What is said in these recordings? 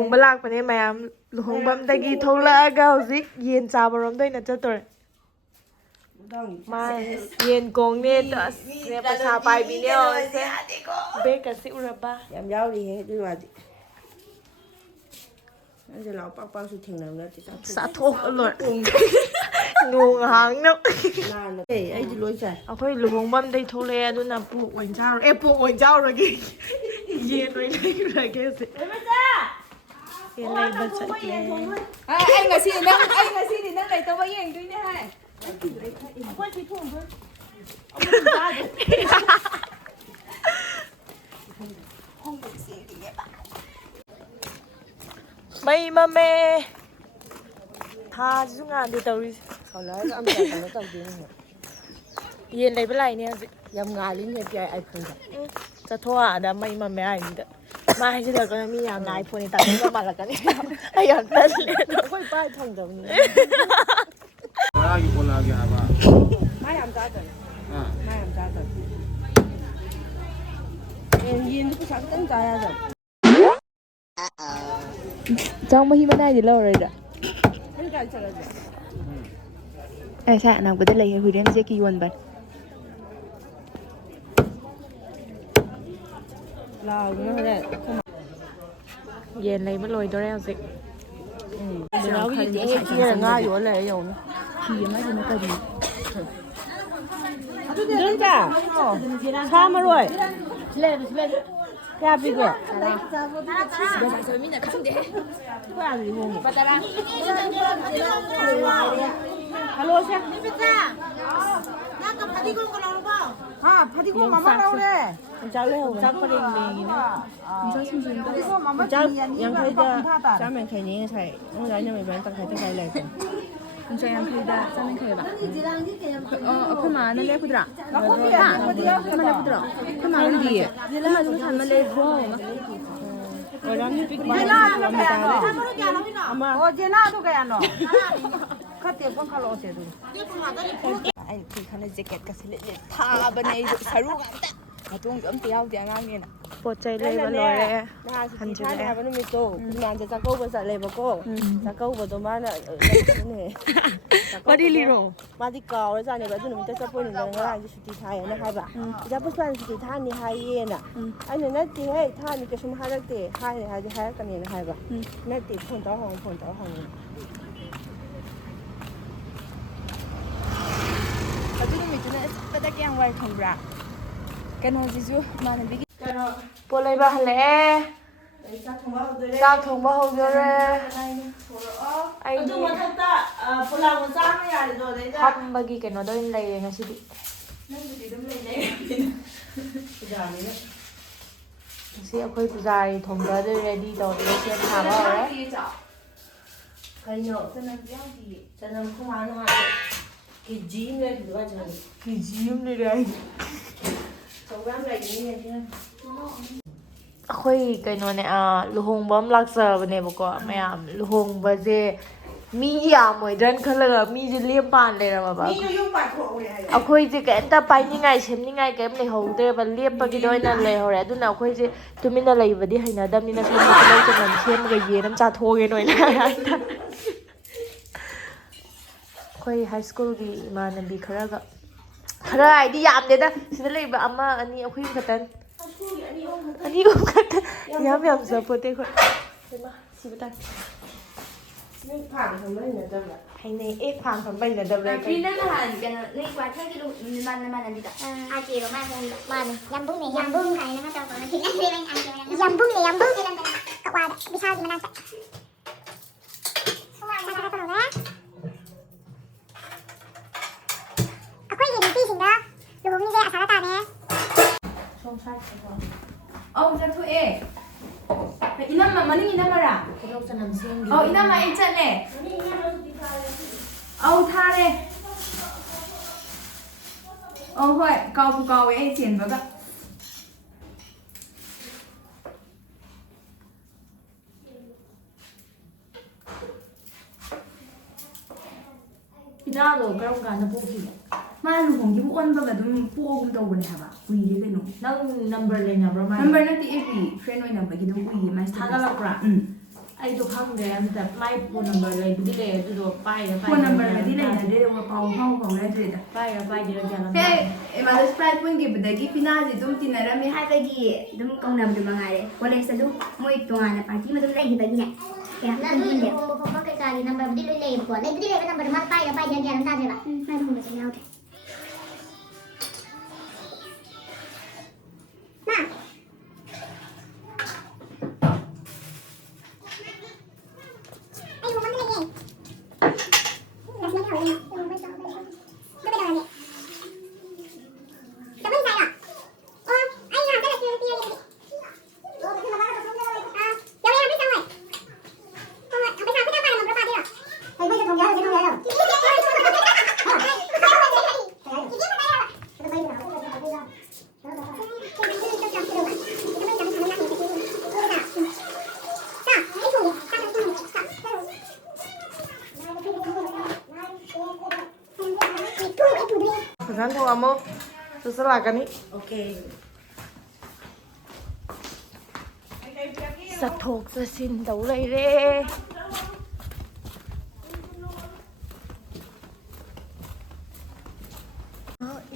ꯂꯨꯍꯣꯡꯕ ꯂꯥꯛꯄꯅꯦ ꯃꯌꯥꯝ ꯂꯨꯍꯣꯡꯕꯝꯗꯒꯤ ꯊꯣꯛꯂꯛꯑꯒ ꯍꯧꯖꯤꯛ ꯌꯦꯟ ꯆꯥꯕꯔꯣꯝꯗ ꯑꯣꯏꯅ ꯆꯠꯇꯣꯔꯦ ꯃꯥ ꯌꯦꯟ ꯀꯣꯡꯅꯦ ꯑꯁ ꯄꯩꯁꯥ ꯄꯥꯏꯕꯤꯅꯦ ꯍꯧꯖꯤꯛꯁꯦ ꯕꯦꯒꯀꯁꯤ ꯎꯔꯕ ꯌꯥꯝ ꯌꯥꯎꯔꯤꯍꯦ ꯑꯗꯨꯏ ꯋꯥꯗꯤ ꯅꯪꯁꯦ ꯂꯥꯛ ꯄꯥꯛꯁꯨ ꯊꯦꯡꯅꯕ ꯅꯠꯇꯦ ꯆꯥꯊꯣꯛꯑ ꯂꯣꯏꯔꯦ ꯅꯣꯡ ꯍꯥꯡꯅ ꯑꯩꯗꯤ ꯂꯣꯏ ꯆꯥꯏ ꯑꯩꯈꯣꯏ ꯂꯨꯍꯣꯡꯐꯝꯗꯩ ꯊꯣꯛꯂꯛꯑꯦ ꯑꯗꯨꯅ ꯄꯣꯛ ꯑꯣꯏꯅ ꯆꯥꯔꯨꯔꯦ ꯄꯣꯛ ꯑꯣꯏꯅ ꯆꯥꯔꯨꯔꯒꯦ ꯌꯦꯟ ꯑꯣꯏꯅ ꯂꯩꯔꯨꯔꯒꯦ ꯍꯧꯖꯤꯛ ꯌꯦꯟ ꯂꯩꯕ ꯆꯠꯂꯦ ꯑꯩ ꯉꯁꯤꯗꯤ ꯅꯪ ꯂꯩꯇꯧꯕ ꯌꯦꯡꯗꯣꯏꯅꯦ ꯍꯥꯏ ꯑꯩꯈꯣꯏ ꯁꯤ ꯊꯣꯡꯗꯣꯏ ꯃꯩ ꯃꯝꯃꯦ ꯊꯥꯁꯤꯁꯨ ꯉꯥꯟꯗꯦ ꯇꯧꯔꯤꯁꯦ ꯁꯣꯂꯔꯒ ꯑꯝꯇ ꯀꯩꯅꯣ ꯇꯧꯗꯦꯅꯦ ꯌꯦꯟ ꯂꯩꯕ ꯂꯥꯛꯏꯅꯦ ꯍꯧꯖꯤꯛ ꯌꯥꯝ ꯉꯥꯜꯂꯤꯅꯦ ꯄꯤ ꯑꯥꯏ ꯐꯣꯟꯗ ꯆꯠꯊꯣꯛꯑꯗ ꯃꯩ ꯃꯝꯃꯦ ꯍꯥꯏꯁꯤꯗ ꯃꯥ ꯍꯥꯏꯖꯤꯜꯂꯛꯀꯅꯤ ꯃꯤ ꯌꯥꯝꯅ ꯑꯥꯏꯐꯣꯟꯒꯤ ꯇꯥꯏꯞꯇ ꯃꯥꯜꯂꯛꯀꯅꯤ ꯑꯩ ꯌꯥꯝ ꯇꯜꯂꯦ ꯑꯩꯈꯣꯏ ꯄꯥꯏ ꯐꯪꯗꯕꯅꯤꯅ ꯇꯔꯥꯒꯤ ꯑꯣꯜꯂꯛꯑꯒꯦ ꯍꯥꯏꯕ ꯃꯥ ꯌꯥꯝ ꯆꯥꯗꯕꯅꯤ ꯃꯥ ꯌꯥꯝ ꯆꯥꯗꯕꯅꯤ ꯌꯦꯟꯗꯨ ꯄꯩꯁꯥ ꯈꯤꯇꯪ ꯆꯥ ꯌꯥꯗꯕ ꯆꯥꯛ ꯃꯍꯤ ꯃꯅꯥꯏꯗꯤ ꯂꯧꯔꯣꯏꯗ꯭ꯔꯥ ꯅꯪ ꯀꯥꯏ ꯆꯠꯂꯒꯦ ꯑꯩ ꯉꯁꯥꯏ ꯑꯅꯛꯄꯗ ꯂꯩꯌꯦ ꯍꯨꯏꯔꯦꯟ ꯖꯦꯛꯀꯤ ꯌꯣꯟꯕꯅꯤ ꯂꯥꯎꯗꯅ ꯍꯣꯔꯦꯟ ꯌꯦꯟ ꯂꯩꯕ ꯂꯣꯏꯗꯣꯔꯦ ꯍꯧꯖꯤꯛ ꯉꯥ ꯌꯣꯜ ꯂꯩꯔꯦ ꯌꯦꯡꯉꯨꯅꯦ ꯐꯤ ꯑꯃꯁꯤꯅ ꯀꯔꯤ ꯑꯗꯨꯗ ꯁꯥ ꯃꯔꯣꯏ ꯀꯌꯥ ꯄꯤꯒꯦ ꯃꯤꯅ ꯈꯪꯗꯦꯍꯦ ꯍꯜꯂꯣ ꯁꯦ ꯐꯗꯤꯒꯣꯝ ꯑꯃ ꯂꯧꯔꯦ ꯌꯣꯡꯆꯥꯛ ꯂꯩꯍꯧꯕꯅꯦ ꯐꯗꯤꯒꯣꯝ ꯑꯃ ꯌꯥꯡꯈꯩꯗ ꯆꯥꯝ ꯌꯥꯡꯈꯩꯅꯤ ꯉꯁꯥꯏ ꯅꯪꯒ ꯑꯩꯅ ꯏꯕꯥꯅꯤ ꯇꯪꯈꯥꯏ ꯇꯪꯈꯥꯏ ꯂꯩꯔꯛꯄꯅꯦ ꯌꯣꯡꯆꯥꯛ ꯌꯥꯡꯈꯩꯗ ꯆꯥꯝꯌꯥꯡꯈꯩꯕ ꯑꯩꯈꯣꯏ ꯃꯥꯅ ꯂꯦꯞꯀꯗ꯭ꯔꯥ ꯅꯥꯀꯨꯞꯄꯤ ꯑꯇꯦꯛꯄꯗꯤ ꯑꯩꯈꯣꯏ ꯃꯥ ꯂꯦꯞꯀꯗ꯭ꯔꯣ ꯑꯩꯈꯣꯏ ꯃꯥꯅ ꯊꯟꯕ ꯂꯩꯕ꯭ꯔꯣ ꯑꯣ ꯖꯦꯅꯥꯗꯨ ꯀꯌꯥꯅꯣ ꯈꯔ ꯇꯦꯛꯄ ꯈꯜꯂꯛꯑꯣꯁꯦ ꯑꯗꯨꯗꯤ ꯑꯩ ꯐꯤ ꯈꯅ ꯖꯦꯀꯦꯠꯀꯁꯦ ꯂꯤꯠꯂꯦ ꯊꯥꯕꯅꯦ ꯑꯩꯁꯨ ꯁꯔꯨꯒ ꯑꯝꯇ ꯃꯇꯣꯡꯁꯨ ꯑꯝꯇ ꯌꯥꯎꯗꯦ ꯑꯉꯥꯡꯅꯦꯅ ꯄꯣꯠ ꯆꯩ ꯂꯩꯕ ꯂꯣꯏꯔꯦ ꯅꯍꯥꯟ ꯁꯨꯇꯤ ꯊꯥꯅꯤ ꯍꯟꯖꯤꯜꯂꯛꯑꯦ ꯍꯥꯏꯕ ꯅꯨꯃꯤꯠꯇꯣ ꯃꯌꯥꯝꯁꯦ ꯆꯥꯛꯀꯧꯕ ꯆꯠꯂꯦꯕꯀꯣ ꯆꯥꯛꯀꯧꯕꯗꯣ ꯃꯥꯅ ꯋꯥꯔꯤ ꯂꯤꯔꯣ ꯃꯥꯗꯤ ꯀꯥꯎꯔꯖꯥꯠꯅꯦꯕ ꯑꯗꯨ ꯅꯨꯃꯤꯠꯇ ꯆꯠꯄ ꯅꯨꯃꯤꯠꯇ ꯉꯔꯥꯡꯁꯦ ꯁꯨꯇꯤ ꯊꯥꯏꯌꯦꯅ ꯍꯥꯏꯕ ꯏꯆꯥ ꯄꯨꯁꯄꯥꯅ ꯁꯨꯇꯤ ꯊꯥꯅꯤ ꯍꯥꯏꯌꯦꯅ ꯑꯩꯅ ꯅꯠꯇꯦꯍꯦ ꯊꯥꯅꯤ ꯀꯩꯁꯨꯝ ꯍꯥꯏꯔꯛꯇꯦ ꯍꯥꯏꯅꯤ ꯍꯥꯏꯗꯤ ꯍꯥꯏꯔꯛꯀꯅꯤꯅ ꯍꯥꯏꯕ ꯅꯠꯇꯦ ꯐꯣꯟ ꯇꯧꯔ ꯍꯪꯉꯨ ꯑꯗꯨ ꯅꯨꯃꯤꯠꯇꯨꯅ ꯆꯠꯄꯗ ꯀꯌꯥꯝ ꯋꯥꯏ ꯈꯪꯕ꯭ꯔꯥ ꯀꯩꯅꯣꯁꯤꯁꯨ ꯏꯃꯥꯟꯅꯕꯤꯒꯤ ꯄꯣꯠ ꯂꯩꯕ ꯍꯜꯂꯛꯑꯦ ꯆꯥꯛ ꯊꯣꯡꯕ ꯍꯧꯗꯣꯔꯦ ꯑꯗꯨ ꯃꯊꯛꯇ ꯄꯣꯂꯥꯡ ꯃꯆꯥ ꯑꯃ ꯌꯥꯔꯦꯗꯣ ꯑꯗꯩꯗ ꯐꯝꯕꯒꯤ ꯀꯩꯅꯣꯗ ꯑꯣꯏꯅ ꯂꯩꯔꯦ ꯉꯁꯤꯗꯤ ꯅꯪꯕꯨꯗꯤ ꯑꯗꯨꯝ ꯂꯩ ꯄꯨꯖꯥꯅꯤꯅ ꯉꯁꯤ ꯑꯩꯈꯣꯏ ꯄꯨꯖꯥꯔꯤ ꯊꯣꯡꯕꯗ ꯔꯦꯗꯤ ꯇꯧꯔꯒ ꯁꯦꯝ ꯁꯥꯕ ꯍꯧꯔꯦ ꯀꯩꯅꯣ ꯆꯅꯝ ꯈꯨꯃꯥꯅ ꯍꯥꯏ ꯀꯦꯖꯤ ꯑꯃ ꯂꯩꯕꯗꯨꯒ ꯆꯅꯝ ꯀꯦꯖꯤ ꯑꯃ ꯂꯩꯔꯦ ꯑꯩ ꯆꯧꯒ ꯌꯥꯝ ꯂꯩꯒꯅꯤ ꯑꯩꯈꯣꯏ ꯀꯩꯅꯣꯅꯦ ꯂꯨꯍꯣꯡꯕ ꯑꯃ ꯂꯥꯛꯆꯕꯅꯦꯕꯀꯣ ꯃꯌꯥꯝ ꯂꯨꯍꯣꯡꯕꯁꯦ ꯃꯤ ꯌꯥꯝꯃꯣꯏꯗ꯭ꯔꯅ ꯈꯜꯂꯒ ꯃꯤꯁꯦ ꯂꯦꯝ ꯄꯥꯟ ꯂꯩꯔꯝꯃꯕ ꯑꯩꯈꯣꯏꯁꯦ ꯀꯩꯝꯇ ꯄꯥꯏꯅꯤꯡꯉꯥꯏ ꯁꯦꯝꯅꯤꯡꯉꯥꯏ ꯀꯩꯝ ꯂꯩꯍꯧꯗ꯭ꯔꯦꯕ ꯂꯦꯞꯄꯒꯤꯗ ꯑꯣꯏꯅ ꯂꯩꯍꯧꯔꯦ ꯑꯗꯨꯅ ꯑꯩꯈꯣꯏꯁꯦ ꯇꯨꯃꯤꯟꯅ ꯂꯩꯕꯗꯤ ꯍꯩꯅꯗꯕꯅꯤꯅ ꯁꯣꯝꯗ ꯇꯤꯜꯍꯧ ꯆꯅꯝ ꯁꯦꯝꯃꯒ ꯌꯦꯟ ꯑꯃ ꯆꯥꯊꯣꯛꯑꯒꯦꯅ ꯑꯣꯏꯅ ꯑꯩꯈꯣꯏ ꯍꯥꯏ ꯁ꯭ꯀꯨꯜꯒꯤ ꯏꯃꯥꯟꯅꯕꯤ ꯈꯔ ꯍꯥꯏꯗꯤ ꯌꯥꯝꯗꯦꯗ ꯁꯤꯗ ꯂꯩꯕ ꯑꯃ ꯑꯅꯤ ꯑꯩꯈꯣꯏ ꯈꯛꯇꯪ ꯑꯅꯤ ꯑꯍꯨꯝ ꯈꯛꯇ ꯌꯥꯝ ꯆꯄꯣꯠꯇꯦ ꯑꯩꯈꯣꯏ ꯁꯤꯕ ꯇꯥꯔꯦ ꯐꯥꯟ ꯊꯝꯕ ꯍꯩꯅꯗꯕ꯭ꯔꯥ ꯍꯩꯅꯩ ꯐꯥꯟ ꯐꯝꯕ ꯍꯩꯅꯗꯕ꯭ꯔꯥ ꯅꯪ ꯅꯍꯥꯟ ꯀꯩꯅꯣ ꯅꯣꯏ ꯀ꯭ꯋꯥꯊꯔꯒꯤꯗꯣ ꯅꯃꯥꯟꯅꯕꯤꯗ ꯀꯦꯕ ꯃꯥꯅꯦ ꯌꯥꯝꯕꯨꯡꯅꯦ ꯀꯥꯏꯅꯒ ꯇꯧꯔꯒ ꯊꯦꯡꯅꯈ꯭ꯔꯦꯕ ꯌꯥꯝꯕꯨꯡ ꯀꯛꯋꯥꯗ ꯕꯤꯁꯥꯜꯒꯤ ꯃꯅꯥꯛꯇ ꯑꯩꯈꯣꯏꯒꯤ ꯅꯨꯄꯤꯁꯤꯡꯗ ꯂꯨꯍꯣꯡꯅꯤꯡꯉꯦ ꯑꯁꯥ ꯇꯥꯅꯦ ꯑꯧ ꯆꯠꯊꯣꯛꯑꯦ ꯏꯅꯝꯃ ꯃꯅꯤꯡ ꯏꯅꯝꯃꯔꯥ ꯇꯤꯜꯍꯧ ꯆꯅꯝ ꯁꯦꯝꯈꯤ ꯑꯧ ꯏꯅꯝꯃ ꯑꯩ ꯆꯠꯂꯦ ꯑꯧ ꯊꯥꯔꯦ ꯑꯧ ꯍꯣꯏ ꯀꯥꯎꯕꯨ ꯀꯥꯎꯋꯦ ꯑꯩ ꯆꯦꯟꯕꯒ ꯏꯅꯥꯗꯣ ꯀꯔꯝ ꯀꯥꯟꯗ ꯄꯣꯛꯈꯤꯕ ꯃꯥ ꯂꯨꯍꯣꯡꯈꯤꯕ ꯑꯣꯟꯕꯒ ꯑꯗꯨꯝ ꯄꯣꯛꯑꯒꯨꯝ ꯇꯧꯕꯅꯦ ꯍꯥꯏꯕ ꯀꯨꯏꯔꯦ ꯀꯩꯅꯣ ꯅꯪ ꯅꯝꯕꯔ ꯂꯩꯅꯕ꯭ꯔꯣ ꯃꯥ ꯅꯝꯕꯔ ꯅꯠꯇꯦ ꯑꯦꯐ ꯕꯤ ꯐ꯭ꯔꯦꯟ ꯑꯣꯏꯅꯕꯒꯤ ꯑꯗꯨꯝ ꯎꯏꯌꯦ ꯃꯥꯏ ꯊꯥꯒꯠꯂꯛꯄ꯭ꯔꯥ ꯑꯩꯗꯣ ꯈꯪꯗꯦ ꯑꯝꯇ ꯃꯥꯏ ꯐꯣꯟ ꯅꯝꯕꯔ ꯂꯩꯕꯨꯗꯤ ꯂꯩ ꯑꯗꯨꯗꯣ ꯄꯥꯏꯔ ꯐꯣꯟ ꯅꯝꯕꯔꯒꯗꯤ ꯂꯩꯅꯗꯦ ꯑꯗꯨꯒ ꯄꯥꯎ ꯐꯥꯎꯅꯗ꯭ꯔꯦꯗ ꯄꯥꯏꯔ ꯄꯥꯏꯗꯦꯔ ꯒ꯭ꯌꯥꯟ ꯑꯃ ꯍꯦ ꯇꯥꯗꯦ ꯏꯃꯥꯗ ꯁꯄ꯭ꯔꯥꯏꯠ ꯄꯨꯟꯈꯤꯕꯗꯒꯤ ꯄꯤꯅꯥꯁꯦ ꯑꯗꯨꯝ ꯇꯤꯟꯅꯔꯝꯃꯦ ꯍꯥꯏꯕꯒꯤ ꯑꯗꯨꯝ ꯀꯧꯅꯕꯗꯨ ꯃꯉꯥꯏꯔꯦ ꯀꯣꯂꯦꯖꯇ ꯑꯗꯨꯝ ꯃꯣꯏ ꯇꯣꯉꯥꯟꯅ ꯄꯥꯔꯇꯤ ꯑꯃ ꯑꯗꯨꯝ ꯂꯩꯈꯤꯕꯒꯤꯅꯦ ꯅꯪꯒꯤ ꯂꯨꯍꯣꯡꯕ ꯈꯣꯠꯄ ꯀꯩꯀꯥꯒꯤ ꯅꯝꯕꯔꯕꯨꯗꯤ ꯂꯣꯏ ꯂꯩꯌꯦꯕꯀꯣ ꯂꯩꯕꯨꯗꯤ ꯂꯩꯕ ꯅꯝꯕꯔꯗꯣ ꯃꯥ ꯄꯥꯏꯔ ꯄꯥꯏꯗꯦꯔ ꯒ꯭ꯌꯥꯟ ꯑꯃ ꯇꯥꯗ꯭ꯔꯦꯕ ꯃꯥꯏ ꯂꯨꯍꯣꯡꯕꯁꯨ ꯌꯥꯎꯗ꯭ꯔꯦ ꯐꯖꯅ ꯊꯣꯡꯉꯝꯃꯣ ꯆꯨꯁ ꯂꯥꯛꯀꯅꯤ ꯑꯣꯀꯦ ꯆꯠꯊꯣꯛ ꯆꯠꯁꯤꯟ ꯇꯧ ꯂꯩꯔꯦ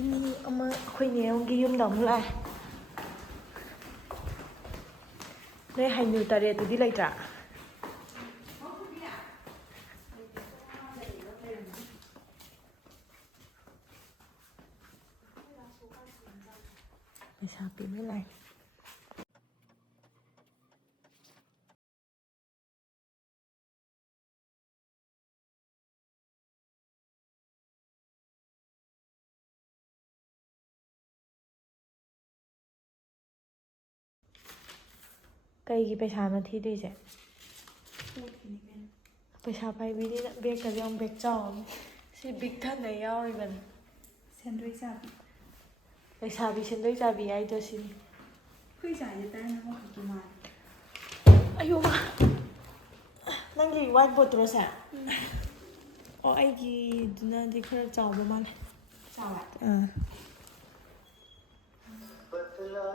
ꯏꯅꯦ ꯑꯃ ꯑꯩꯈꯣꯏ ꯅꯦꯝꯒꯤ ꯌꯨꯝꯗ ꯑꯃꯨꯛ ꯂꯥꯛꯑꯦ ꯅꯣꯏ ꯍꯩꯅꯨ ꯇꯔꯦꯠꯇꯨꯗꯤ ꯂꯩꯇ꯭ꯔꯥ ꯄꯩꯁꯥ ꯄꯤꯕ ꯂꯥꯛꯑꯦ ꯀꯩꯒꯤ ꯄꯩꯁꯥꯅꯣ ꯊꯤꯗꯣꯏꯁꯦ ꯄꯩꯁꯥ ꯄꯥꯏꯕꯤꯅꯤꯅ ꯕꯦꯒꯀꯗꯤ ꯌꯥꯝ ꯕꯦꯒ ꯆꯥꯎꯅꯤ ꯁꯤ ꯕꯤꯛ ꯊꯟꯅ ꯌꯥꯎꯔꯤꯕꯅꯤ ꯁꯦꯟꯗꯣꯏ ꯆꯥꯕꯤ ꯂꯩꯁꯥꯕꯤ ꯁꯦꯟꯗꯣꯏ ꯆꯥꯕꯤ ꯍꯥꯏꯗꯣ ꯁꯤꯅꯤ ꯑꯩꯈꯣꯏ ꯆꯥꯁꯦ ꯇꯔꯥ ꯑꯃꯈꯛꯀꯤ ꯃꯥꯜꯂꯦ ꯑꯌꯣ ꯅꯪꯒꯤ ꯋꯥꯏꯠ ꯕꯣꯔꯗꯇꯨꯔꯣ ꯁꯦ ꯑꯣ ꯑꯩꯒꯤꯗꯨꯅꯗꯤ ꯈꯔ ꯆꯥꯎꯕ ꯃꯥꯜꯂꯦ ꯆꯥꯎꯔꯦ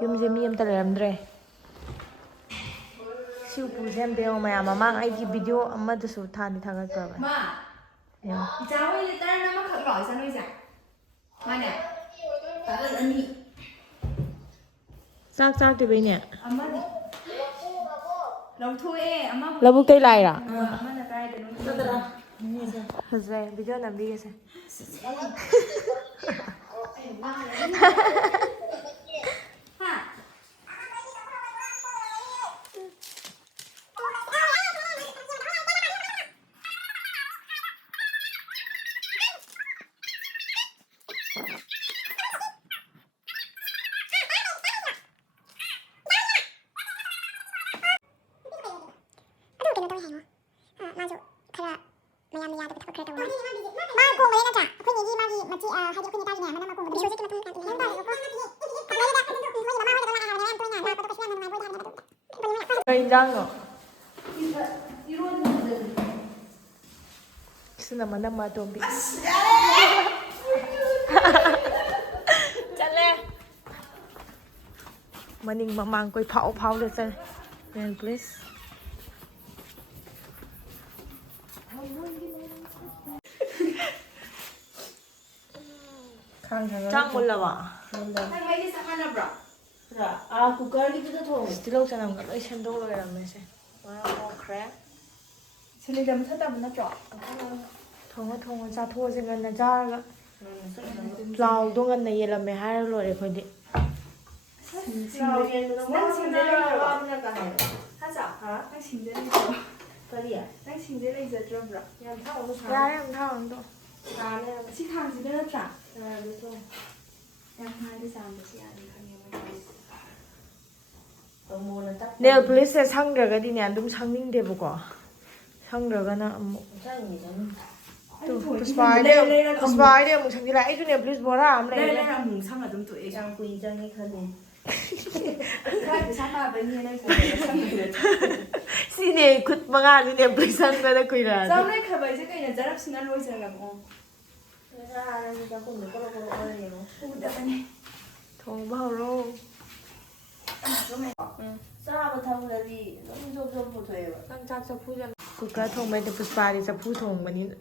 ꯌꯨꯝꯁꯦ ꯃꯤ ꯑꯃꯇ ꯂꯩꯔꯝꯗ꯭ꯔꯦ ꯁꯤ ꯎꯄꯨꯁꯦ ꯑꯝꯇ ꯌꯦꯡꯉꯣ ꯃꯌꯥꯝ ꯃꯃꯥꯡ ꯑꯩꯒꯤ ꯚꯤꯗꯤꯑꯣ ꯑꯃꯗꯁꯨ ꯊꯥꯒꯠꯈ꯭ꯔꯕꯅꯦ ꯃꯥ ꯏꯆꯥ ꯍꯣꯏꯁꯦ ꯇꯔꯟ ꯑꯃꯈꯛ ꯂꯥꯛꯑꯣ ꯏꯆꯥ ꯅꯣꯏꯁꯦ ꯃꯥꯅꯦ ꯇꯔꯟ ꯑꯅꯤ ꯆꯥꯛ ꯆꯥꯛꯇꯕꯩꯅꯦ ꯑꯃꯗꯤ ꯂꯧꯊꯣꯛꯑꯦ ꯑꯃ ꯂꯧꯕꯨꯛꯇꯩ ꯂꯥꯛꯏꯔꯥ ꯑꯃꯅ ꯀꯥꯏꯗꯅꯣ ꯐꯖꯩ ꯚꯤꯗꯤꯑꯣ ꯅꯝꯕꯤꯒꯁꯦ ꯀꯩ ꯏꯟꯖꯥꯡꯅꯣ ꯁꯤꯅ ꯃꯅꯝ ꯑꯇꯣꯝꯕꯤ ꯆꯠꯂꯦ ꯃꯅꯤꯡ ꯃꯃꯥꯡ ꯀꯣꯏ ꯐꯥꯎ ꯐꯥꯎꯗ ꯆꯠꯂꯦ ꯅꯦꯜ ꯄ꯭ꯂꯤꯁ ꯆꯥꯛ ꯃꯨꯜꯂꯕ ꯃꯩꯗꯤ ꯆꯞ ꯃꯥꯟꯅꯕ꯭ꯔꯣ ꯀꯨꯀꯔꯒꯤꯗꯨꯗ ꯊꯣꯡꯉꯦ ꯇꯤꯜꯍꯧ ꯆꯅꯝꯒ ꯂꯣꯏ ꯁꯦꯝꯗꯣꯛ ꯂꯣꯏꯔꯝꯃꯦꯁꯦ ꯃꯔꯛ ꯃꯣꯛꯈ꯭ꯔꯦ ꯁꯤꯂꯤꯟꯗꯔ ꯃꯨꯊꯠꯇꯕ ꯅꯠꯇ꯭ꯔꯣ ꯊꯣꯡꯉꯣ ꯊꯣꯡꯉꯣ ꯆꯥꯊꯣꯛꯑꯁꯤ ꯉꯟꯅ ꯆꯥꯔꯒ ꯄ꯭ꯂꯥꯎꯗꯣ ꯉꯟꯅ ꯌꯦꯜꯂꯝꯃꯦ ꯍꯥꯏꯔ ꯂꯣꯏꯔꯦ ꯑꯩꯈꯣꯏꯗꯤ ꯅꯪ ꯁꯤꯡꯗꯦ ꯂꯩꯖꯗ꯭ꯔꯕ꯭ꯔꯣ ꯌꯥꯔꯦ ꯌꯥꯝ ꯊꯥꯎꯗꯣ ꯁꯤ ꯊꯥꯡꯁꯤꯗ ꯅꯠꯇ꯭ꯔꯥ ꯌꯥꯝ ꯍꯥꯏꯗꯤ ꯆꯥꯝꯕꯁꯨ ꯌꯥꯅꯤ ꯈꯪꯉꯦ ꯅꯦꯜ ꯄꯣꯂꯤꯁꯁꯦ ꯁꯪꯗ꯭ꯔꯒꯗꯤꯅꯦ ꯑꯗꯨꯝ ꯁꯪꯅꯤꯡꯗꯦꯕꯀꯣ ꯁꯪꯗ꯭ꯔꯒꯅ ꯑꯃꯨꯛ ꯄꯨꯁꯄꯥ ꯍꯣꯏꯗꯤ ꯑꯃꯨꯛ ꯁꯪꯖꯤꯜꯂꯛꯑꯦ ꯑꯩꯁꯨ ꯅꯦꯜ ꯄꯣꯂꯤꯁ ꯕꯣꯔꯥ ꯑꯃ ꯂꯩꯔꯦ ꯑꯃꯨꯛ ꯁꯪ ꯑꯗꯨꯝ ꯇꯣꯛꯑꯦ ꯌꯥꯝ ꯀꯨꯏꯅ ꯆꯪꯉꯦ ꯈꯜꯂꯦ ꯄꯩꯁꯥ ꯇꯥꯕꯩꯅꯦ ꯅꯪ ꯁꯤꯅꯦ ꯈꯨꯠ ꯃꯉꯥꯁꯤ ꯅꯦꯜ ꯄꯣꯂꯤꯁ ꯁꯪꯕꯗ ꯀꯨꯏꯔꯛꯑꯗꯤ ꯆꯥꯎꯅꯩ ꯈꯕꯩꯁꯦ ꯀꯩꯅꯣ ꯖꯔꯞꯁꯤꯅ ꯂꯣꯏꯖꯔꯕꯣ ꯆꯥꯛꯈꯨꯝꯗꯣ ꯀꯣꯔꯣ ꯀꯣꯔꯣ ꯀꯣꯔꯣ ꯌꯦꯡꯉꯣ ꯎꯗꯕꯅꯦ ꯊꯣꯡꯕ ꯍꯧꯔꯣ 싸움을 타고자니 너무 좀 보세요. 쌍짝 사푸전 국가 통매대 부스파리 사푸 통만이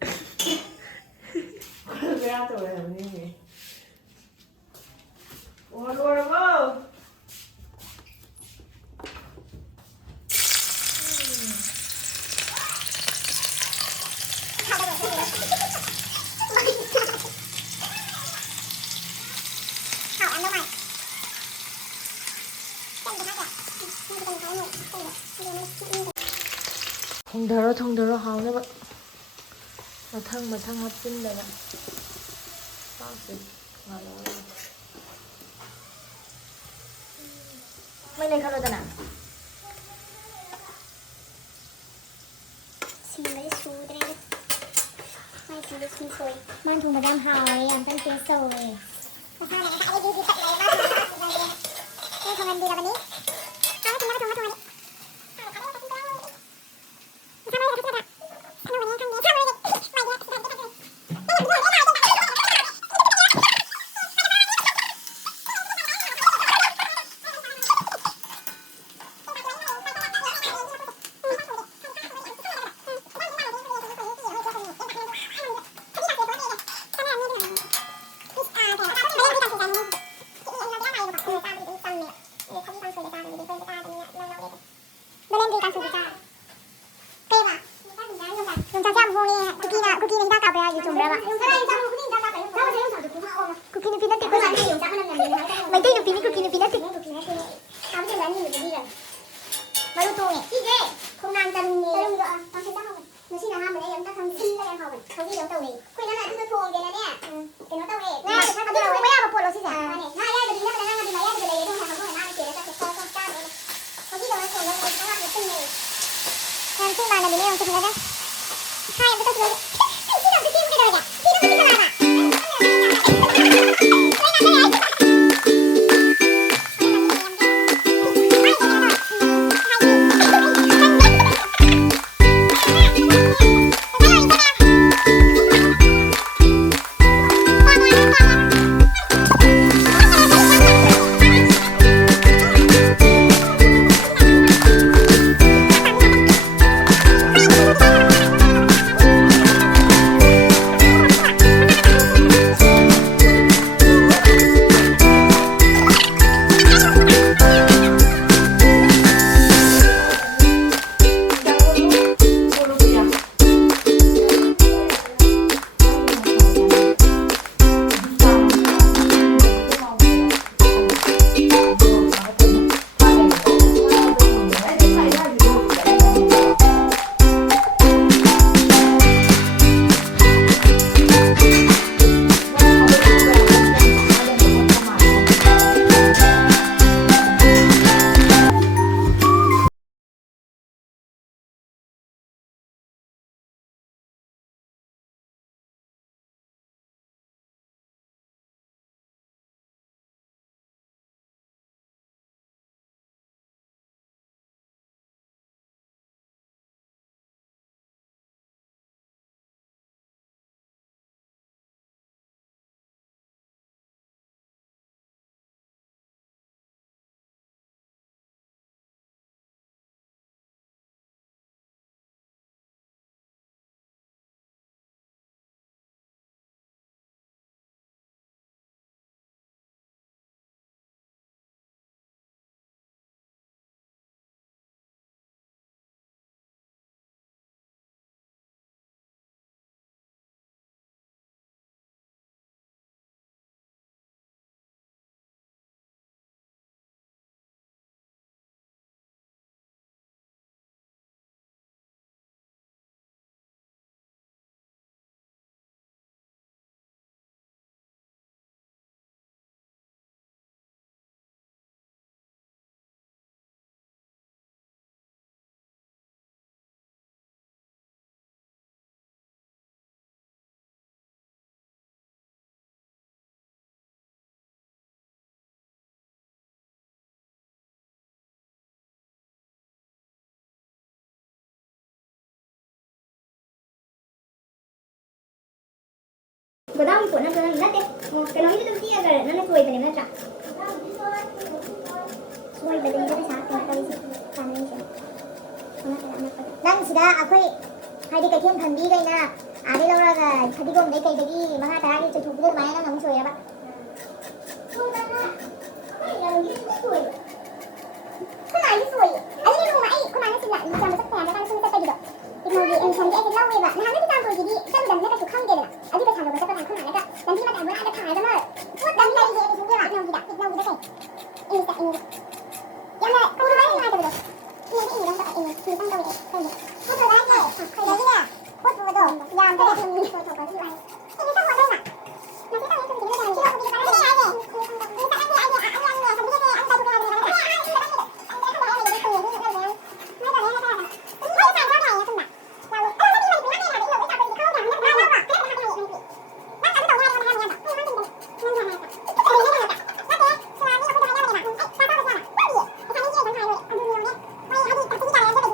왜 하더래 언니? 오르오르 통더러 하오네 마탕 합친다가 빠스ไม่เลยเขาเราจะหนักชิมเลยชูได้ไม่ชิมเลยชิมสวยมันถูกมาดามเฮาเลยอ่ะเป็นเปียโซ่เลยราคาไหนนะคะดีตัดเลยมากนี่ทำงานดีแล้ววันนี้เอาไปกินแล้วไปทำGuardavo un po', non andate, che non mi tutti a non ne puoi tenere già. wai ba da yi ta ta ta yi kamin shi nan sida akwai hai dai kai kan bi dai na a dai laura ga khadi gom dai kai dai manga ta ni chu chu dai mai na ngam choi ba chu da na ai ya ni choi cái này nó sủi ấy đi luôn mà ấy con này nó xin lại làm sắc thèm nó đang xin tay đi được thì mà em xem cái lâu vậy mà nó cái rồi gì đi cái đầm nó cái chụp không kìa ở điไปถ่ายกับมันจะไปถ่ายข้างหลังแล้วก็ดันที่มันถ่ายมันอาจจะถ่ายแล้วมั้งพูดดันที่อะไรดีๆไปถึงเวลาเราดีดักเราดีได้ไงยังไงก็ไม่ได้ยังไงกันเลยนี่ที่เราจะเองคือต้องเราเองใช่ไหมพูดตัวแรกเลยเคยได้เนี่ยพูดตัวโดดยามก็ได้ทำมีตัวตัวที่ไว้ที่นี่ต้องมาได้น่ะเราที่ต้องมีตัวที่เราที่เราปฏิบัติได้ไงนี่แต่อันนี้อันนี้อันนี้ทำไม่ได้อันใดตัวใด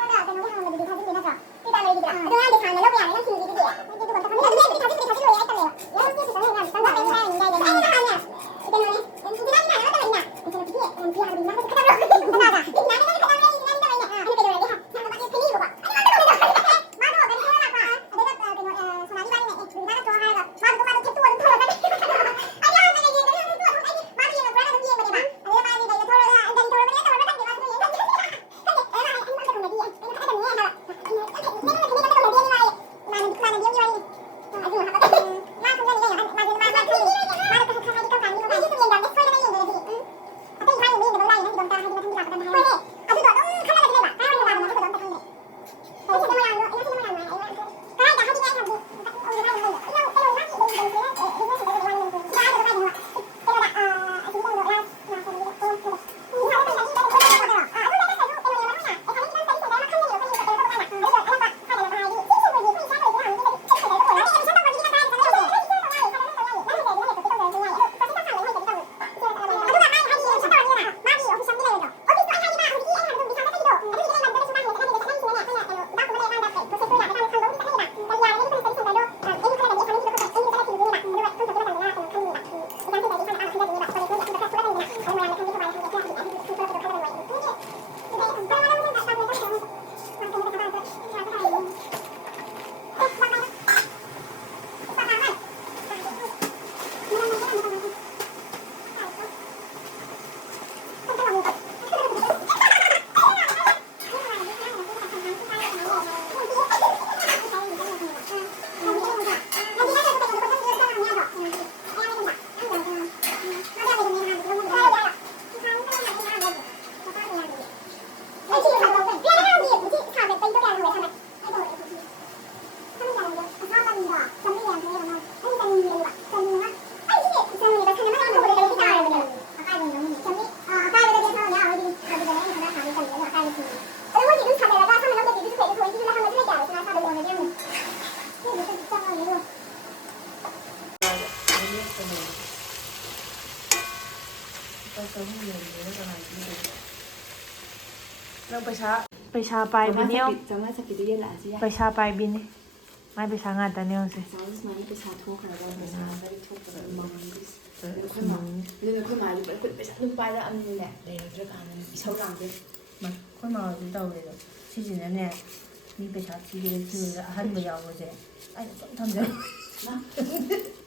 ตัวใดเราไปชาไปบินเนี่ย Sama sakit dia lah sih. ไปชาไปบินนี่ ไม่ไปช้างานแต่เนี่ยสิ Sabes, maar niet bestaat hoger dan bestaat. Dat is hoger dan man. Dus dat is goed maar. Dat is goed. Bestaat nu bij de andere net. Nee, dat is aan een zo lang dus. มาคนมาจะเดาเลยที่จริงแล้วเนี่ยมีประชาชนที่คือหันไปยาวเลยไอ้ทำเดี๋ยว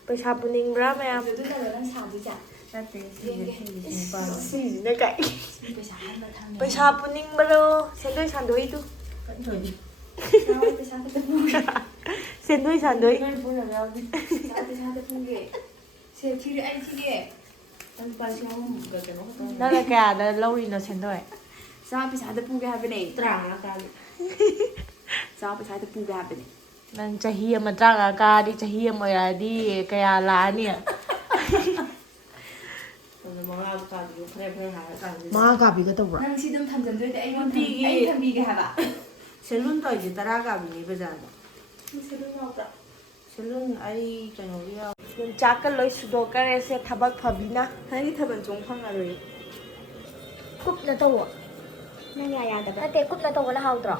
ไปชาปุนิงบราแม่ Dat doet dat wel een samen ja. นั่นเป็นสิ่งที่ป้า สีในไก่ Bestaat dat dan. ไปชาปุนิงบราเส้นด้วยชันด้วยตุ ก็ช่วยดิ Nou, bestaat het ook. เส้นด้วยชันด้วย นั่นพูดแล้วดิ Bestaat het ook. Ze hier en hier. Dan pas je om dat er nog. นั่นแหละแกแล้วเราเรียนเส้นด้วย Zou bestaat de poege hebben nee. ตราการ Zou bestaat de poege hebben nee. นั่นจะเฮียมาจ้างอากาดิจะเฮียมาอะไรดิกายาลาเนี่ย ผมมองว่าการอยู่แค่เพื่อหาการ มากับอีกก็ตัว Dan zie je hemทำด้วยแต่ไอ้มันทำไอ้ทำบีกันแบบ เชลุ่นต่อยจิตราการนี้ไปจ้ะ ไม่ใช่เรื่องเราแต่ เชลุ่นไอ้จังหวะที่ มันจักกันเลยสุดกันเลยเสียทับักทับินะ ให้ที่เธอเป็นจงพังอะไร cúp là tù à? นั่งยายาแต่ Ate cúp là tù là hao trọ.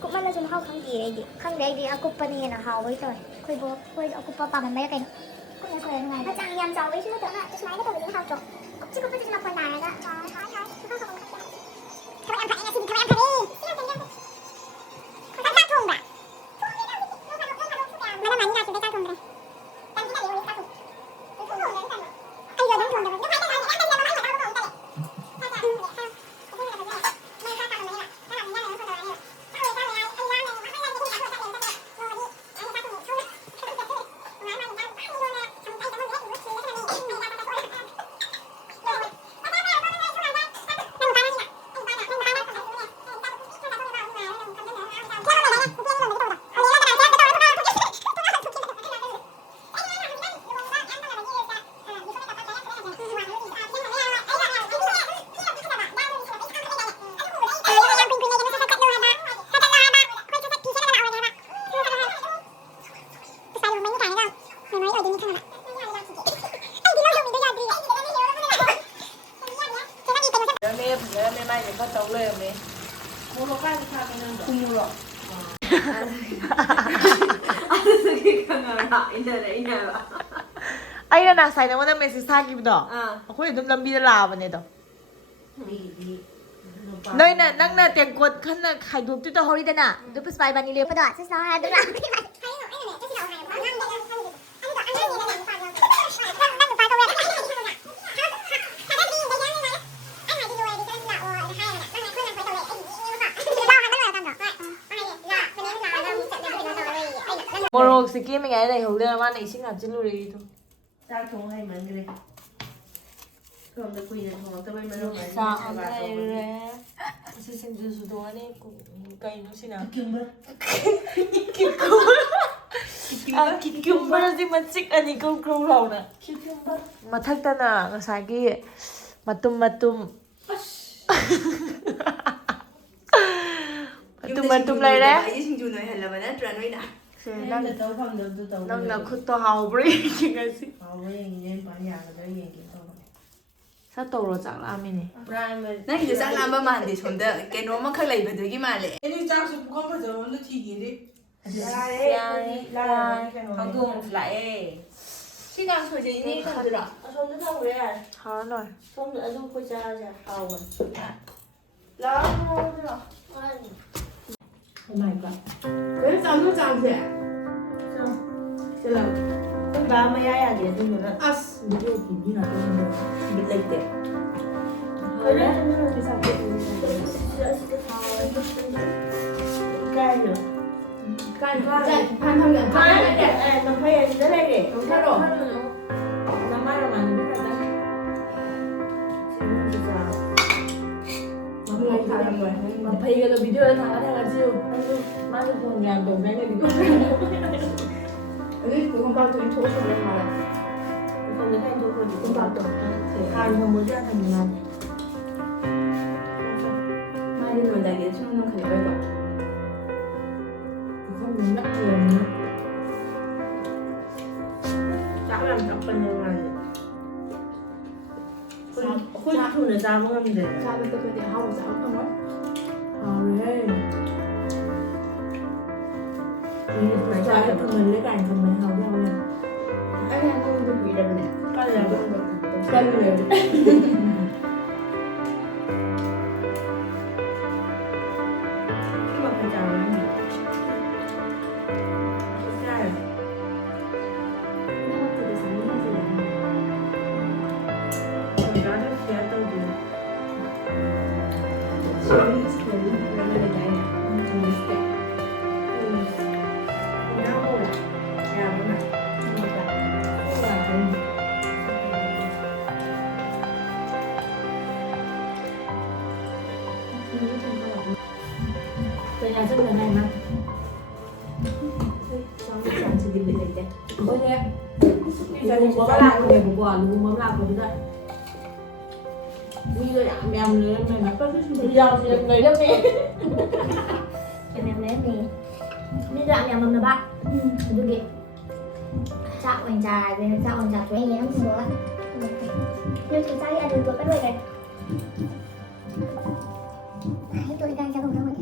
Cúp mà là dùng hao khăn gì đây đi. Khăn đây đi cúp pa này là hao với rồi. Khơi bố khơi cúp pa mình mấy cái. Cúp nhà khơi này. Nó chẳng nhầm cháu với chứ tưởng là chứ máy cái tù dùng hao trọ. Chứ cúp chứ là quần này đó. Trời ơi thôi. Chứ không không. Thôi em phải đi. Thôi em phải đi. Không ra thùng à? Mà nó mạnh ra thì phải ra thùng rồi. Đang cái này đi ra thùng. Ai giờ đúng thùng rồi.ไม่เดี๋ยวก็ต้องเริ่มเลย มูลค่าที่ทำเป็นเงิน คุมหรอกอะไรกันอ่ะอินเดียอินเดียอ่ะ ไอ้นั่นน่ะใส่ในวันนั้นเมสิซ่ากินดอก อ่า คุยถึงลำบีลาวันนี้ดอก ดีดี น้อยน่ะนั่งน่ะเตียงกดขั้นน่ะไข่ดุบจุดฮอริเดน่ะดูไปสบายบันนี่เลย Bắt đầu sẽ sao hai đứa làm. Mồ rồ xì kia mấy ngày này hầu lên mà này sinh hoạt trên lùi đi thôi. จ้างทงให้มันเลยรวมตะกุยเนี่ยทงตะกุยมันลงไหน Sao này rồi? Xin xin đưa số đồ này cũng cây nó xin nào. กินเบอร์ À cucumber là gì mà chích anh ấy câu câu lâu nè. Mà thắc ta nè, cái sai kia mà tum. Mà tum lại đấy. ไอ้ชิงจูหน่อยเห็นแล้วมันน่าจะน้อยนะ นั่งเต้าความเดิมเต้า Nang na khut to hao bre ching ai si. เอาไว้อย่างนี้ปัญญาก็ได้อย่างนี้ต่อไป Sa to ro chak la mi ni. ปลายมัน นั่นคือจ้างร้านประมาณดิชนเด้อแกโน้มมันเคยไหลไปด้วยกี่มาเลย ไอ้นี่จ้างสุภาพจะมันทีดีดิลายลาย เอาตัวมันไหลที่การช่วยจะนี่ทำด้วยหรอ เอาชมจะทำอะไรอ่ะ Ha rồi. ชมจะต้องคุยจะเอาอ่ะ แล้วด้วยหรอ ทำไมปะ เฮ้ยจำ都จำเสีย ใช่แล้วคุณบ้าไม่ย้ายอะไรดูนะอัสดูดีดีนะตัวนี้บิดเล็กเด็กเฮ้ยแล้วนี่เราจะสั่งเป็นใกล้เหรอใกล้ว่า พันทำเงินพัน ไม่ เด็ เด็กน้ำพายจะได้เด็ก ต้องแค่หรอ น้ำมันเรามันไม่ได้ชิมจะ มันทำเงิน mà phi cái video thằng nó theo là chiêu má tôi còn nhà đồ mấy cái video อันนี้คือคนเบาตัวนี้ทุกคนเลยมาเลย không có thấy tôi còn cũng bảo tôi hai không muốn ra thành nhà ไม่ได้โดนแต่เดี๋ยวช่วงนั้นเคยไปก่อน không muốn bắt tiền nữa chắc làm chắc phần như này khuyên thu người ta cũng làm để ชาเป็นตัวเดียวเขาจะเอาเข้ามา à đấy đi này 나 그러면 내가 안 그러면 하고 아니 한번 좀 이러네. 빨리เป็นไงซึ่งเป็นไงมั้งช่องที่3 10 เป็นไงโอเคลุงก็ลากไปผมก่อนลุงก็ลากไปด้วยมีเลยอ่ะแมวเลยแม่ก็ยาวเลยเลยได้ไหม Em lấy gì? Bây giờ nhà mình là bạn. Được đi. Chạo hoành trà, rồi chạo hoành trà chuối gì nó cũng được. Nhưng thực ra đi ăn được cái đuôi này. Tôi đang cho không thôi.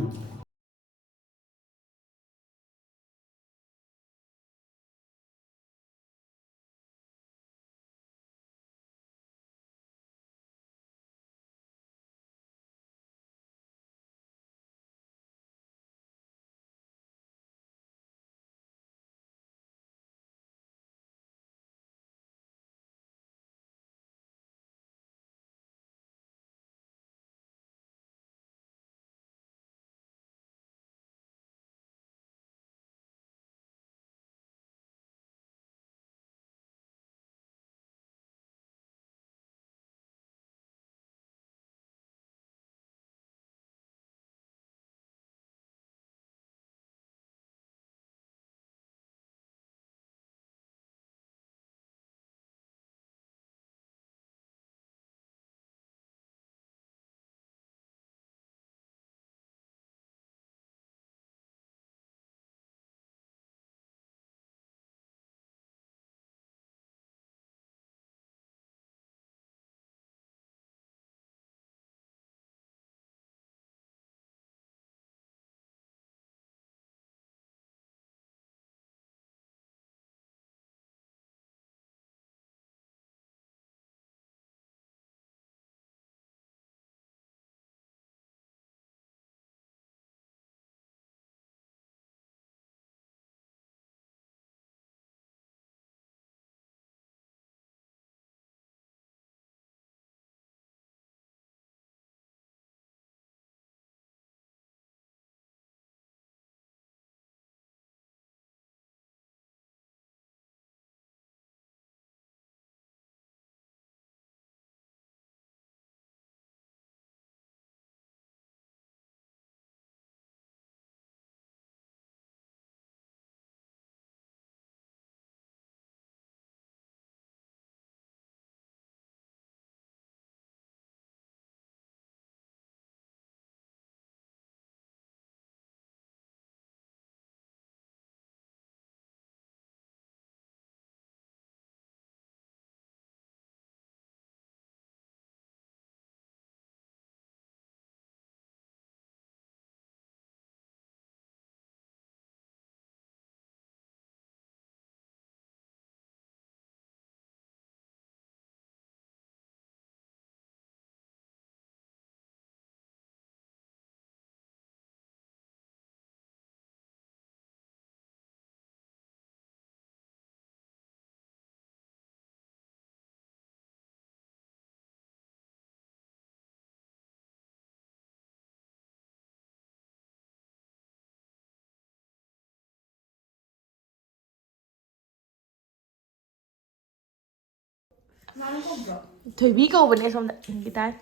되비가 오버네 somda kita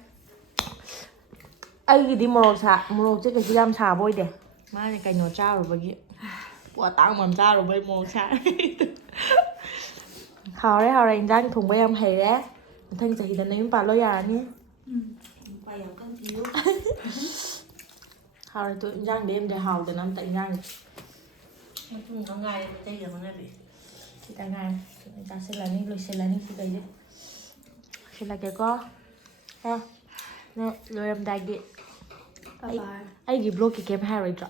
ꯑꯩꯒꯤꯗꯤ ꯃꯣꯔꯣꯛꯁꯦ ꯀꯩꯁꯨ ꯌꯥꯝ ꯁꯥꯕ ꯑꯣꯏꯗꯦ ꯃꯥꯅ ꯀꯩꯅꯣ ꯆꯥꯔꯨꯕꯒꯤ ꯄꯣꯠ ꯇꯥꯡꯕ ꯑꯃ ꯆꯥꯔꯨꯕꯒꯤ ꯃꯣꯔꯣꯛ ꯁꯥꯔꯦ ꯍꯥꯎꯔꯦ ꯏꯟꯖꯥꯡ ꯊꯣꯡꯕ ꯌꯥꯝ ꯍꯩꯔꯦ ꯃꯊꯪ ꯆꯍꯤꯗ ꯅꯌꯨꯝ ꯄꯥꯜꯂꯣ ꯌꯥꯔꯅꯤ 누가 약간 뒤로 ꯍꯥꯎꯔꯦ ꯇꯨ ꯏꯟꯖꯥꯡ ꯂꯦꯝꯗꯦ ꯍꯥꯎꯗꯅ ꯑꯝꯇ ꯏꯟꯖꯥꯡ 좀 건강하게 되게 많아요. ꯈꯤꯇ ꯉꯥꯏꯔꯦ ꯆꯥꯁꯤꯜꯂꯅꯤ ꯂꯣꯏꯁꯤꯜꯂꯅꯤ ꯁꯤꯗꯩꯗꯤ ꯂꯣꯏꯁꯤꯜꯂꯒꯦꯀꯣ ꯅꯪ ꯂꯣꯏꯔꯝꯗꯥꯏꯒꯤ ꯑꯩꯒꯤ ꯕ꯭ꯂꯣꯛꯀꯤ ꯀꯩꯝ ꯍꯥꯏꯔꯣꯏꯗ꯭ꯔꯣ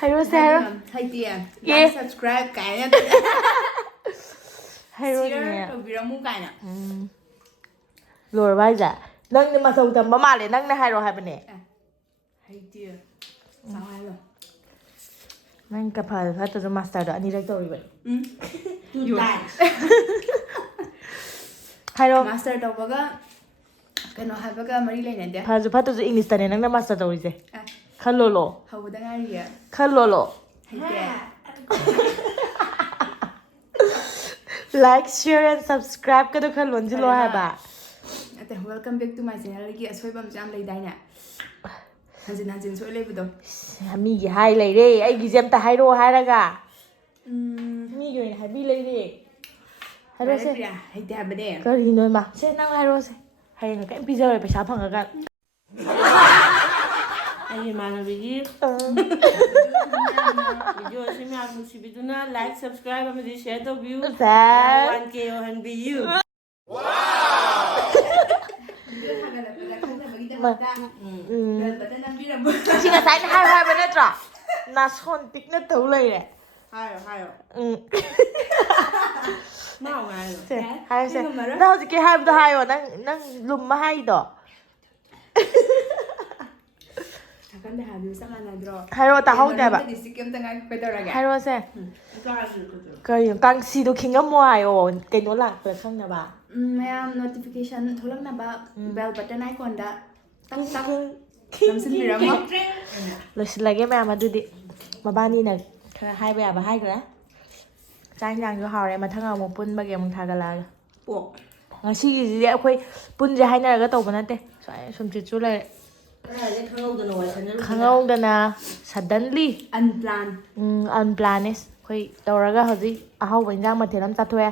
ꯍꯥꯏꯔꯣꯁꯦ ꯍꯥꯏꯔꯣ ꯍꯩꯇꯦ ꯑꯦ. ꯂꯥꯏꯛ ꯁꯕꯁꯀ꯭ꯔꯥꯏꯕ ꯀꯥꯏꯅ ꯍꯥꯏꯔꯣꯅꯦ ꯁꯤꯌꯔ ꯇꯧꯕꯤꯔꯝꯃꯨ ꯀꯥꯏꯅ ꯂꯣꯏꯔꯕ ꯍꯥꯏꯁꯦ ꯅꯪꯅ ꯃꯇꯧ ꯇꯝꯕ ꯃꯥꯜꯂꯦ ꯅꯪꯅ ꯍꯥꯏꯔꯣ ꯍꯥꯏꯕꯅꯦ ꯍꯩꯇꯦ ꯆꯥꯎ ꯍꯥꯏꯔꯣ ꯅꯪ ꯀꯐꯥꯗ ꯐꯠꯇ꯭ꯔꯁꯨ ꯃꯥꯁꯇꯔꯗꯣ ꯑꯅꯤꯔꯛ ꯇꯧꯔꯤꯕꯅꯤ 2 times ꯍꯥꯏꯔꯣ ꯃꯥꯁꯇꯔ ꯇꯧꯕꯒ ꯀꯩꯅꯣ ꯍꯥꯏꯕꯒ ꯃꯔꯤ ꯂꯩꯅꯗꯦ ꯐꯔꯁꯨ ꯐꯠꯇ꯭ꯔꯁꯨ ꯏꯪꯂꯤꯁꯇꯅꯦ ꯅꯪꯅ ꯃꯥꯁꯇꯔ ꯇꯧꯔꯤꯁꯦ ꯑꯦ, ꯈꯜꯂꯣꯂꯣ ꯍꯧꯕꯗ ꯉꯥꯏꯔꯤꯌꯦ ꯈꯜꯂꯣꯂꯣ ꯍꯩꯇꯦ ꯂꯥꯏꯛ ꯁꯤꯌꯔ ꯑꯦꯟ ꯁꯕꯁꯀ꯭ꯔꯥꯏꯕꯀꯗꯣ ꯈꯔ ꯂꯣꯟꯁꯤꯜꯂꯣ ꯍꯥꯏꯕ ꯑꯇꯩ ꯋꯦꯜꯀꯝ ꯕꯦꯛ ꯇꯨ ꯃꯥꯏ ꯆꯦꯅꯦꯜꯒꯤ ꯑꯁꯣꯏꯕ ꯑꯃꯁꯨ ꯌꯥꯝ ꯂꯩꯗꯥꯏꯅꯦ ꯍꯟꯖꯤꯟ ꯍꯟꯖꯤꯟ ꯁꯣꯏ ꯂꯩꯕꯗꯣ ꯃꯤꯒꯤ ꯍꯥꯏ ꯂꯩꯔꯦ ꯑꯩꯒꯤꯁꯦ ꯑꯝꯇ ꯍꯥꯏꯔꯛꯑꯣ ꯍꯥꯏꯔꯒ ꯃꯤꯒꯤ ꯑꯣꯏꯅ ꯍꯥꯏꯕꯤ ꯂꯩꯔꯦ ꯍꯥꯏꯔꯣꯁꯦ ꯄ꯭ꯔꯤꯌꯥ ꯍꯩꯇꯦ ꯍꯥꯏꯕꯅꯦ ꯀꯔꯤꯅꯣ ꯏꯃꯥ ꯁꯦ ꯅꯪ ꯍꯥꯏꯔꯣꯁꯦ ꯍꯌꯦꯡ ꯀꯩꯝ ꯄꯤꯖꯔꯣꯏ ꯄꯩꯁꯥ ꯐꯪꯉꯀꯥꯟ ꯑꯩꯒꯤ ꯏꯃꯥꯟꯅꯕꯤꯒꯤ ꯚꯤꯗꯤꯑꯣ ꯑꯁꯤ ꯃꯌꯥꯝ ꯅꯨꯡꯁꯤꯕꯤꯗꯨꯅ ꯂꯥꯏꯛ ꯁꯕꯁꯀ꯭ꯔꯥꯏꯕ ꯑꯃꯗꯤ ꯁꯤꯌꯔ ꯇꯧꯕꯤꯌꯨ ꯁꯦ 1K ꯌꯧꯍꯟꯕꯤꯌꯨ ꯚꯤꯗꯤꯑꯣ ꯊꯥꯒꯠꯂꯛꯄꯗ ꯈꯪꯅꯕꯒꯤꯗꯃꯛꯇ ꯕꯦꯜ ꯕꯇꯟ ꯅꯝꯕꯤꯔꯝꯃꯨ ꯁꯤ ꯉꯁꯥꯏꯅ ꯍꯥꯏꯌꯣ ꯍꯥꯏꯕ ꯅꯠꯇ꯭ꯔꯣ ꯅꯥꯁꯣꯟ ꯄꯤꯛꯅ ꯇꯧ ꯂꯩꯔꯦ ꯍꯥꯏꯌꯣ ꯃꯥ ꯉꯥꯏꯔꯣ ꯁꯦ ꯍꯥꯏꯔꯣꯁꯦ ꯅꯪ ꯍꯧꯖꯤꯛꯀꯤ ꯍꯥꯏꯕꯗꯣ ꯍꯥꯏꯌꯣ ꯅꯪ ꯂꯨꯝꯃ ꯍꯥꯏꯗꯣ ꯊꯥꯀꯟꯗ ꯍꯥꯏꯕꯤꯌꯨ ꯆꯞ ꯃꯥꯟꯅꯗ꯭ꯔꯣ ꯍꯥꯏꯔꯣ ꯇꯥꯍꯧꯗꯦ ꯍꯥꯏꯕ ꯗꯤꯁꯇ꯭ꯔꯤꯛ ꯑꯝꯇ ꯉꯥꯏ ꯀꯩꯗꯧꯔꯒꯦ ꯍꯥꯏꯔꯣꯁꯦ ꯀꯔꯤꯅꯣ ꯀꯥꯡꯁꯤꯗꯣ ꯈꯤꯡꯉꯝꯃꯣ ꯍꯥꯏꯌꯣ ꯀꯩꯅꯣ ꯂꯥꯛꯄ꯭ꯔꯥ ꯈꯪꯅꯕ ꯃꯌꯥꯝ ꯅꯣꯇꯤꯐꯤꯀꯦꯁꯟ ꯊꯣꯛꯂꯛꯅꯕ ꯕꯦꯜ ꯕꯇꯟ ꯑꯥꯏꯀꯣꯟꯗ ꯇꯪ ꯅꯝꯁꯤꯟꯕꯤꯔꯝꯃꯣ ꯂꯣꯏꯁꯤꯜꯂꯒꯦ ꯃꯌꯥꯝ ꯑꯗꯨꯗꯤ ꯃꯕꯥꯅꯤꯅ ꯈꯔ ꯍꯥꯏꯕ ꯌꯥꯕ ꯍꯥꯏꯈ꯭ꯔꯦ ꯆꯥꯛ ꯌꯦꯟꯁꯥꯡꯁꯨ ꯍꯥꯎꯔꯦ ꯃꯊꯪ ꯑꯃꯨꯛ ꯄꯨꯟꯕꯒꯤ ꯑꯃꯨꯛ ꯊꯥꯒꯠꯂꯛꯑꯒꯦ ꯄꯣꯛ ꯉꯁꯤꯒꯤꯁꯤꯗꯤ ꯑꯩꯈꯣꯏ ꯄꯨꯟꯁꯦ ꯍꯥꯏꯅꯔꯒ ꯇꯧꯕ ꯅꯠꯇꯦ ꯁꯨꯝ ꯆꯤꯠꯁꯨ ꯂꯩꯔꯦ ꯈꯪꯍꯧꯗꯅ ꯋꯥꯏꯁꯟꯅꯔꯨꯕꯗ ꯈꯪꯍꯧꯗꯅ ꯁꯗꯟꯂꯤ ꯑꯟꯄ꯭ꯂꯥꯟ ꯑꯟꯄ꯭ꯂꯥꯅꯦꯁ ꯑꯩꯈꯣꯏ ꯇꯧꯔꯒ ꯍꯧꯖꯤꯛ ꯑꯍꯥꯎꯕ ꯏꯟꯖꯥꯡ ꯃꯊꯦꯜ ꯑꯃ ꯆꯥꯊꯣꯛꯑꯦ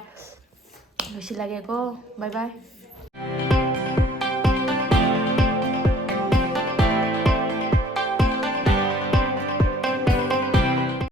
ꯂꯣꯏꯁꯤꯜꯂꯒꯦꯀꯣ ꯕꯥꯏ ꯕꯥꯏ